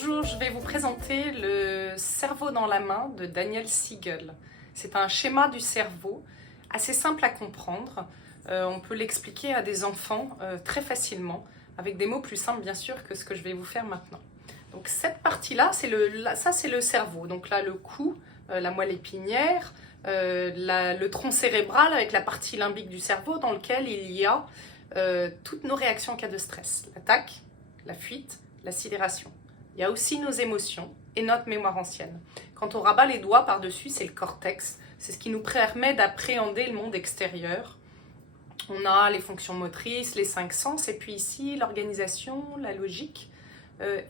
Bonjour, je vais vous présenter le cerveau dans la main de Daniel Siegel. C'est un schéma du cerveau assez simple à comprendre. On peut l'expliquer à des enfants très facilement, avec des mots plus simples bien sûr que ce que je vais vous faire maintenant. Donc cette partie-là, c'est le cerveau. Donc là, le cou, la moelle épinière, le tronc cérébral avec la partie limbique du cerveau dans lequel il y a toutes nos réactions en cas de stress. L'attaque, la fuite, la sidération. Il y a aussi nos émotions et notre mémoire ancienne. Quand on rabat les doigts par-dessus, c'est le cortex. C'est ce qui nous permet d'appréhender le monde extérieur. On a les fonctions motrices, les 5 sens, et puis ici, l'organisation, la logique.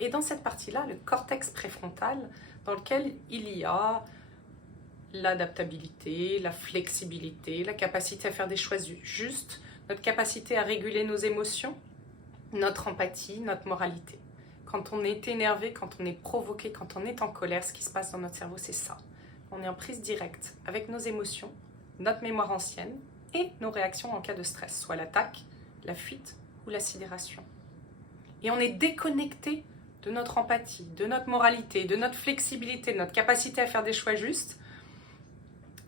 Et dans cette partie-là, le cortex préfrontal, dans lequel il y a l'adaptabilité, la flexibilité, la capacité à faire des choix justes, notre capacité à réguler nos émotions, notre empathie, notre moralité. Quand on est énervé, quand on est provoqué, quand on est en colère, ce qui se passe dans notre cerveau, c'est ça. On est en prise directe avec nos émotions, notre mémoire ancienne et nos réactions en cas de stress, soit l'attaque, la fuite ou la sidération. Et on est déconnecté de notre empathie, de notre moralité, de notre flexibilité, de notre capacité à faire des choix justes.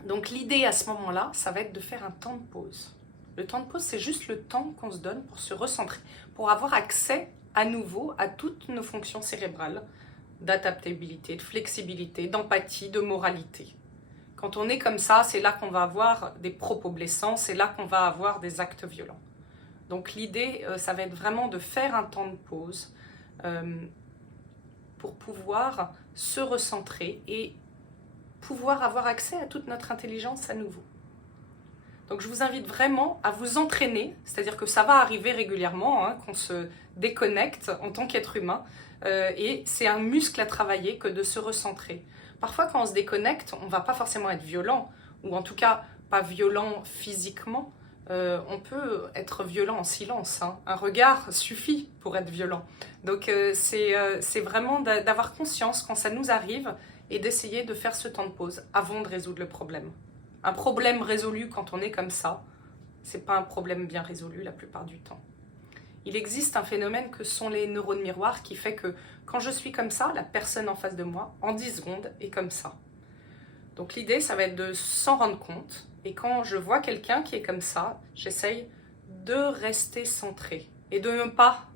Donc l'idée à ce moment-là, ça va être de faire un temps de pause. Le temps de pause, c'est juste le temps qu'on se donne pour se recentrer, pour avoir accès à nouveau à toutes nos fonctions cérébrales, d'adaptabilité, de flexibilité, d'empathie, de moralité. Quand on est comme ça, c'est là qu'on va avoir des propos blessants, c'est là qu'on va avoir des actes violents. Donc l'idée, ça va être vraiment de faire un temps de pause pour pouvoir se recentrer et pouvoir avoir accès à toute notre intelligence à nouveau. Donc je vous invite vraiment à vous entraîner, c'est-à-dire que ça va arriver régulièrement, qu'on se déconnecte en tant qu'être humain, et c'est un muscle à travailler que de se recentrer. Parfois quand on se déconnecte, on ne va pas forcément être violent, ou en tout cas pas violent physiquement, on peut être violent en silence, un regard suffit pour être violent. Donc c'est vraiment d'avoir conscience quand ça nous arrive et d'essayer de faire ce temps de pause avant de résoudre le problème. Un problème résolu quand on est comme ça, c'est pas un problème bien résolu la plupart du temps. Il existe un phénomène que sont les neurones miroirs qui fait que quand je suis comme ça, la personne en face de moi, en 10 secondes, est comme ça. Donc l'idée, ça va être de s'en rendre compte. Et quand je vois quelqu'un qui est comme ça, j'essaye de rester centré et de ne pas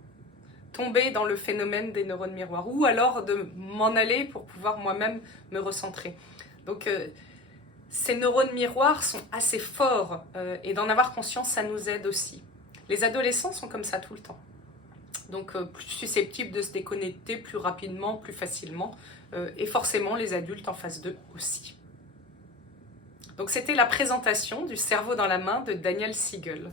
tomber dans le phénomène des neurones miroirs ou alors de m'en aller pour pouvoir moi-même me recentrer. Donc ces neurones miroirs sont assez forts et d'en avoir conscience, ça nous aide aussi. Les adolescents sont comme ça tout le temps. Donc plus susceptibles de se déconnecter plus rapidement, plus facilement, et forcément les adultes en face d'eux aussi. Donc c'était la présentation du cerveau dans la main de Daniel Siegel.